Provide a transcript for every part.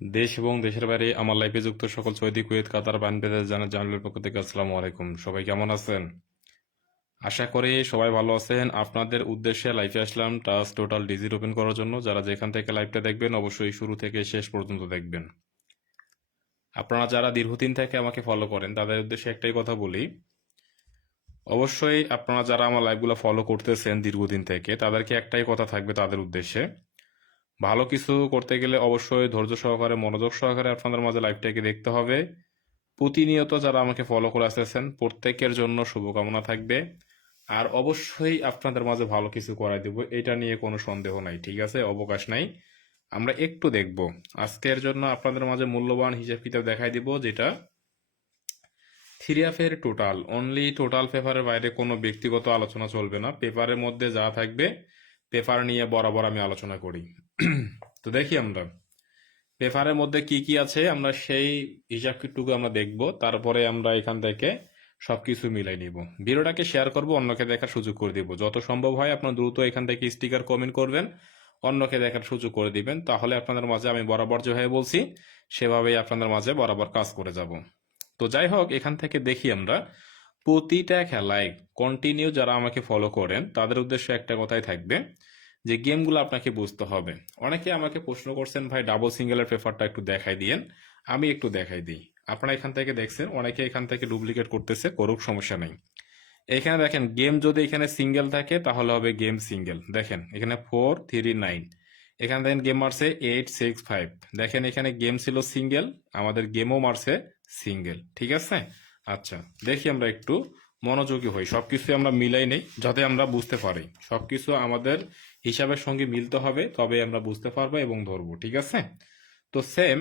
দেশ এবং দেশের বাইরে আমার লাইফে যুক্ত সকল সৌদি কুয়েত, কাতার বানবেদের জানা জানালের পক্ষ থেকে আসসালামু আলাইকুম। সবাই কেমন আছেন? আশা করি সবাই ভালো আছেন। আপনাদের উদ্দেশ্যে লাইফে Aslam touch total digit open করার জন্য। যারা যেখান থেকে লাইভটা দেখবেন, অবশ্যই শুরু থেকে শেষ পর্যন্ত দেখবেন। আপনারা যারা দীর্ঘদিন থেকে আমাকে ফলো করেন, তাদের উদ্দেশ্যে একটাই কথা বলি। অবশ্যই আপনারা যারা আমার লাইভগুলো ফলো করতেছেন দীর্ঘদিন থেকে, তাদেরকে একটাই কথা থাকবে তাদের উদ্দেশ্যে। ভালো কিছু করতে গেলে অবশ্যই ধৈর্য সহকারে, মনোযোগ সহকারে আপনাদের মাঝে লাইভটাকে দেখতে হবে। প্রতিনিয়ত যারা আমাকে ফলো করে আসতেছেন, প্রত্যেকের জন্য শুভকামনা থাকবে। আর অবশ্যই আপনাদের মাঝে ভালো কিছু করাই দেব, এটা নিয়ে কোনো সন্দেহ নাই, ঠিক আছে? অবকাশ নাই। আমরা একটু দেখব। আজকের জন্য আপনাদের মাঝে মূল্যবান হিসাব কিতাব দেখাই দিব, যেটা থ্রি এর টোটাল অনলি টোটাল পেপারের বাইরে কোনো ব্যক্তিগত আলোচনা চলবে না। পেপারের মধ্যে যা থাকবে পেপার নিয়ে বরাবর আমি আলোচনা করি। তো দেখি আমরা। পেপারের মধ্যে কি কি আছে, আমরা সেই হিসাবটুকু আমরা দেখব, তারপরে আমরা এখান থেকে সবকিছু মিলাই নিব। ভিডিওটাকে শেয়ার করব, অন্যকে দেখার সুযোগ করে দিব। যত সম্ভব হয় আপনার দ্রুত এখান থেকে স্টিকার কমেন্ট করবেন, অন্যকে দেখার সুযোগ করে দিবেন। তাহলে আপনাদের মাঝে আমি বরাবর যেভাবে বলছি, সেভাবেই আপনাদের মাঝে বরাবর কাজ করে যাব। তো যাই হোক, এখান থেকে দেখি আমরা। প্রতিটা খেলায় কন্টিনিউ যারা আমাকে ফলো করেন, তাদের উদ্দেশ্যে একটা কথাই থাকবে যে গেমগুলো আপনাকে বুঝতে হবে। অনেকে আমাকে প্রশ্ন করছেন, ভাই ডাবল সিঙ্গেলের পেপারটা একটু দেখাই দিয়েন। আমি একটু দেখাই দিই। আপনারা এখান থেকে দেখছেন, অনেকে এখান থেকে ডুপ্লিকেট করতেছে, করুক, সমস্যা নেই। এখানে দেখেন গেম যদি এখানে সিঙ্গেল থাকে, তাহলে হবে গেম সিঙ্গেল দেখেন, এখানে ফোর থ্রি নাইন এখানে দেখেন গেম মারছে এইট সিক্স ফাইভ দেখেন, এখানে গেম ছিল সিঙ্গেল আমাদের গেমও মারছে সিঙ্গেল ঠিক আছে? আচ্ছা দেখি আমরা একটু মনোযোগী হই। সব সবকিছু আমরা মিলাই নেই, যাতে আমরা বুঝতে পারি। সবকিছু আমাদের হিসাবের সঙ্গে মিলতে হবে তবে আমরা বুঝতে পারব এবং ধরবো, ঠিক আছে? তো সেম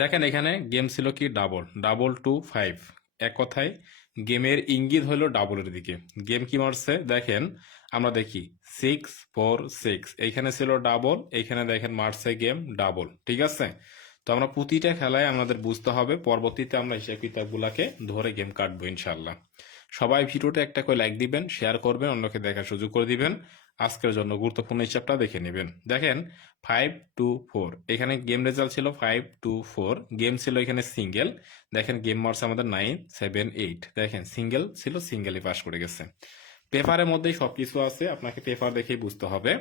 দেখেন এখানে গেম ছিল কি? ডাবল ডাবল টু ফাইভ এক কথায় গেমের ইঙ্গিত হলো ডাবলের দিকে। গেম কি মারছে? দেখেন, আমরা দেখি সিক্স ফোর সিক্স এইখানে ছিল ডাবল এইখানে দেখেন মারছে গেম ডাবল ঠিক আছে? আমরা প্রতিটা খেলায় আমাদের বুঝতে হবে, পরবর্তীতে আমরা হিসাব কিতাবগুলাকে ধরে গেম কাটবো ইনশাল্লাহ সবাই ভিডিওটা একটা করে লাইক দিবেন শেয়ার করবেন, অন্যকে দেখার সুযোগ করে দিবেন। আজকের জন্য গুরুত্বপূর্ণ হিসাবটা দেখে নেবেন। দেখেন ফাইভ টু ফোর এখানে গেম রেজাল্ট ছিল ফাইভ টু ফোর গেম ছিল এখানে সিঙ্গেল দেখেন গেম মার্কস আমাদের নাইন সেভেন এইট দেখেন সিঙ্গেল ছিল সিঙ্গেলই পাস করে গেছে। পেপারের মধ্যেই সবকিছু আছে, আপনাকে পেপার দেখেই বুঝতে হবে।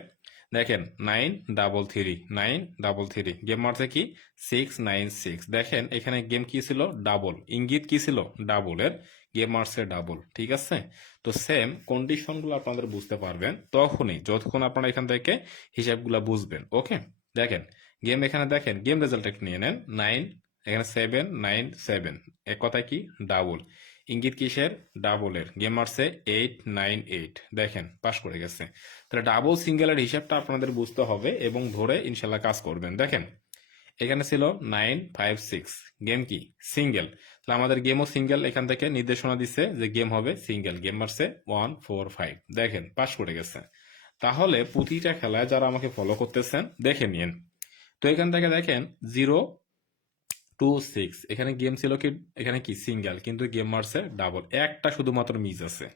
দেখেন nine double three, nine double three. Game মারছে কি? Six nine six. দেখেন এখানে গেম কি ছিল? ডাবল। ইঙ্গিত কি ছিল? ডাবলের গেম মারছে ডাবল, ঠিক আছে? তো সেম কন্ডিশনগুলো আপনাদের বুঝতে পারবেন তখনই, যতক্ষণ আপনারা এখান থেকে হিসাবগুলো বুঝবেন ওকে দেখেন, গেম এখানে দেখেন, গেম রেজাল্ট একটু নিয়ে নেন। নাইন, এখানে সেভেন নাইন সেভেন এক কথায় কি? ডাবল। ইঙ্গিত কিসের? ডাবলের। গেম মারছে এইট, নাইন, এইট। দেখেন পাস করে গেছে। তাহলে ডাবল সিঙ্গেলের হিসাবটা আপনাদের বুঝতে হবে এবং ধরে ইনশাল্লাহ কাজ করবেন। দেখেন, এখানে ছিল নাইন, ফাইভ, সিক্স। গেম কি? সিঙ্গেল। তাহলে আমাদের গেমও সিঙ্গেল, এখান থেকে নির্দেশনা দিচ্ছে যে গেম হবে সিঙ্গেল। গেম মারছে ওয়ান, ফোর, ফাইভ। দেখেন পাস করে গেছে। তাহলে প্রতিটা খেলায় যারা আমাকে ফলো করতেছেন, দেখে নিন তো এখান থেকে দেখেন, জিরো টু সিক্স এখানে গেম ছিল কি, এখানে কি সিঙ্গেল কিন্তু গেম মারছে ডাবল একটা শুধুমাত্র মিস আছে।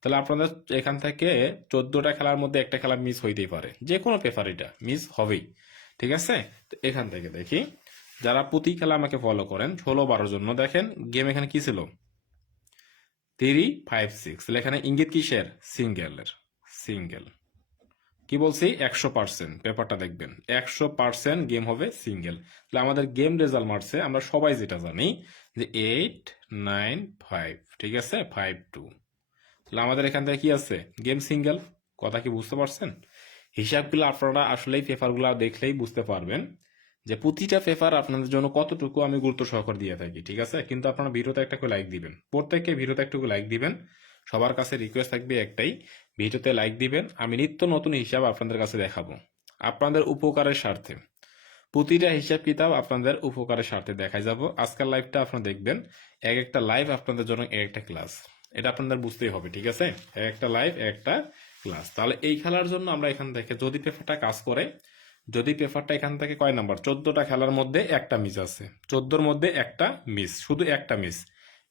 তাহলে আপনাদের এখান থেকে চোদ্দটা খেলার মধ্যে একটা খেলা মিস হইতেই পারে যে কোনো পেপার এটা মিস হবেই, ঠিক আছে? তো এখান থেকে দেখি, যারা প্রতি খেলা আমাকে ফলো করেন, ষোলো বারোর জন্য দেখেন গেম এখানে কি ছিল? থ্রি ফাইভ সিক্স এখানে ইঙ্গিত কিসের? সিঙ্গেলের সিঙ্গেল কি বলছি? একশো পার্সেন্ট পেপারটা দেখবেন। একশো পার্সেন্ট গেম হবে সিঙ্গেল তাহলে আমাদের গেম রেজাল্ট মারছে, আমরা সবাই যেটা জানি যে এইট নাইন ফাইভ ঠিক আছে? ফাইভ টু তাহলে আমাদের এখান থেকে কি আছে? গেম সিঙ্গেল কথা কি বুঝতে পারছেন? হিসাবগুলো আপনারা আসলেই পেপারগুলো দেখলেই বুঝতে পারবেন যে প্রতিটা পেপার আপনাদের জন্য কতটুকু আমি গুরুত্ব সহকার দিয়ে থাকি, ঠিক আছে? কিন্তু আপনারা ভিডিওতে একটা লাইক দিবেন। প্রত্যেককে ভিডিওতে একটু লাইক দিবেন। সবার কাছে রিকোয়েস্ট থাকবে একটাই, ভিডিওতে লাইক দিবেন, আমি নিত্য নতুন হিসাব আপনাদের কাছে দেখাবো। আপনাদের উপকারের স্বার্থে। প্রতিটা হিসাব কিতাব আপনাদের উপকারের স্বার্থে দেখাই যাব। আজকাল লাইভটা আপনারা দেখবেন, এক একটা লাইভ আপনাদের জন্য এক একটা ক্লাস এটা আপনাদের বুঝতেই হবে, ঠিক আছে? এক একটা লাইভ এক একটা ক্লাস তাহলে এই খেলার জন্য আমরা এখান থেকে, যদি পেপারটা কাজ করে, যদি পেপারটা এখান থেকে কয় নাম্বার? চোদ্দটা খেলার মধ্যে একটা মিস আছে। চোদ্দোর মধ্যে একটা মিস শুধু একটা মিস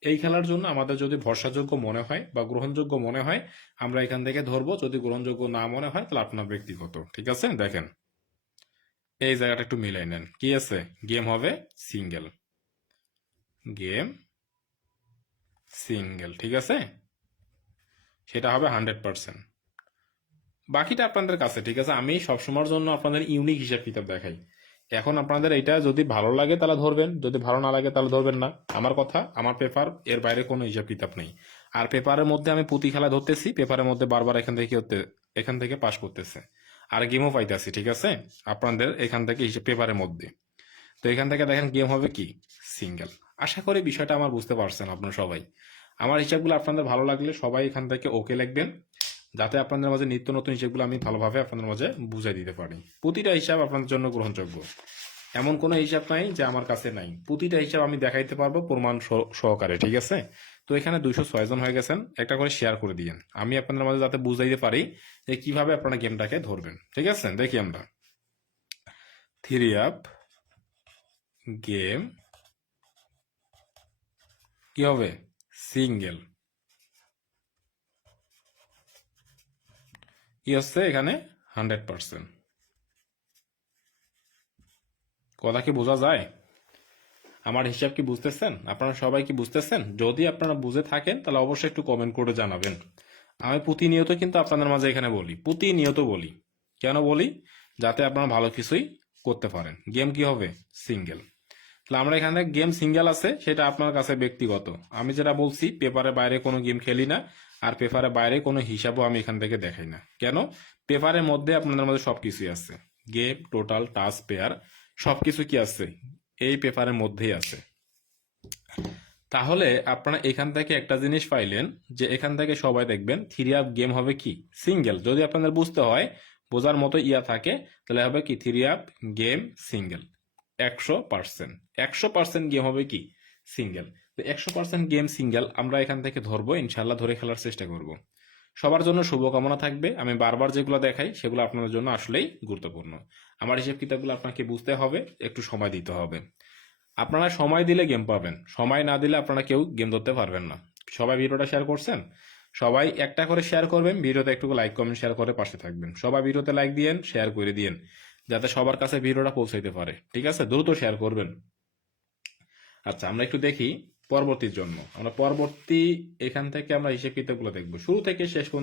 এই খেলার জন্য আমাদের যদি ভরসাযোগ্য মনে হয় বা গ্রহণযোগ্য মনে হয়, আমরা এখান থেকে ধরবো। যদি গ্রহণযোগ্য না মনে হয়, তাহলে আপনার ব্যক্তিগত। ঠিক আছে? দেখেন। এই জায়গাটা একটু মিলাই নেন। কি আছে? গেম হবে সিঙ্গেল। Game single. ঠিক আছে? সেটা হবে হান্ড্রেড পার্সেন্ট। বাকিটা আপনাদের কাছে, ঠিক আছে? আমি সবসময়ের জন্য আপনাদের ইউনিক হিসাব কিতাব দেখাই। এখন আপনাদের এটা যদি ভালো লাগে তাহলে ধরবেন, যদি ভালো না লাগে তাহলে ধরবেন না। আমার কথা, আমার পেপার এর বাইরে কোনো হিসাব কিতাব নেই। আর পেপারের মধ্যে আমি পুঁতি খেলা ধরতেছি পেপারের মধ্যে বারবার এখান থেকে হতে, এখান থেকে পাস করতেছে। আর গেমও পাইতেছি, ঠিক আছে? আপনাদের এখান থেকে পেপারের মধ্যে। তো এখান থেকে দেখেন গেম হবে কি? সিঙ্গেল আশা করি বিষয়টা আমার বুঝতে পারছেন আপনারা সবাই। আমার হিসাবগুলো আপনাদের ভালো লাগলে সবাই এখান থেকে ওকে লিখবেন। যাতে আপনাদের মাঝে নিত্য নতুন হিসেবগুলো আমি ভালোভাবে আপনাদের মাঝে বুঝাই দিতে পারি। প্রতিটা হিসাব আপনাদের জন্য গ্রহণযোগ্য। এমন কোনো হিসাব নাই যে আমার কাছে নাই। প্রতিটা হিসাব আমি দেখাইতে পারব প্রমাণ সহ- সহকারে, ঠিক আছে? তো এখানে দুইশো ছয় জন হয়ে গেছেন। একটা করে শেয়ার করে দিয়েন। আমি আপনাদের মাঝে যাতে বুঝাইতে পারি যে কীভাবে আপনারা গেমটাকে ধরবেন। ঠিক আছে? দেখি আমরা। থ্রি আপ, গেম, কি হবে? সিঙ্গেল। হচ্ছে এখানে? Hundred percent. কথা কি বোঝা যায়? আমার হিসাব কি বুঝতেছেন? আপনারা সবাই কি বুঝতেছেন? যদি আপনারা বুঝে থাকেন, তাহলে অবশ্যই একটু কমেন্ট করে জানাবেন। আমি প্রতিনিয়ত কিন্তু আপনাদের মাঝে এখানে বলি, প্রতিনিয়ত বলি। কেন বলি? যাতে আপনারা ভালো কিছুই করতে পারেন। গেম কি হবে? সিঙ্গেল। তাহলে আমরা এখানে গেম সিঙ্গেল আছে, সেটা আপনার কাছে ব্যক্তিগত। আমি যেটা বলছি পেপারের বাইরে কোনো গেম খেলি না, আর পেপারের বাইরে কোনো হিসাবও আমি এখান থেকে দেখাই না। কেন? পেপারের মধ্যে আপনাদের মধ্যে সবকিছুই আছে। গেম টোটাল টাস পেয়ার সবকিছু কি আছে? এই পেপারের মধ্যেই আছে। তাহলে আপনারা এখান থেকে একটা জিনিস পাইলেন, যে এখান থেকে সবাই দেখবেন থ্রি আপ গেম হবে কি? সিঙ্গেল যদি আপনাদের বুঝতে হয়, বোঝার মতো ইয়া থাকে, তাহলে হবে কি? থ্রি আপ গেম সিঙ্গেল একশো পার্সেন্ট একশো পার্সেন্ট গেম হবে কি? সিঙ্গেল তো একশো পার্সেন্ট গেম সিঙ্গেল আমরা এখান থেকে ধরবো ইনশাল্লাহ ধরে খেলার চেষ্টা করব। সবার জন্য শুভকামনা থাকবে। আমি বারবার যেগুলো দেখাই, সেগুলো আপনাদের জন্য আসলেই গুরুত্বপূর্ণ। আমার হিসেব কিতাবগুলো আপনাকে বুঝতে হবে, একটু সময় দিতে হবে। আপনারা সময় দিলে গেম পাবেন। সময় না দিলে আপনারা কেউ গেম ধরতে পারবেন না। সবাই ভিডিওটা শেয়ার করছেন? সবাই একটা করে শেয়ার করবেন, ভিডিওতে একটু লাইক কমেন্ট শেয়ার করে পাশে থাকবেন। সবাই ভিডিওতে লাইক দিয়েন শেয়ার করে দিয়েন। যাতে সবার কাছে ভিডিওটা পৌঁছাইতে পারে। ঠিক আছে? দ্রুত শেয়ার করবেন। আচ্ছা আমরা একটু দেখি পরবর্তীর জন্য আমরা পরবর্তী এখান থেকে আমরা হিসেব কিতাবগুলো দেখব। শুরু থেকে শেষ পর্যন্ত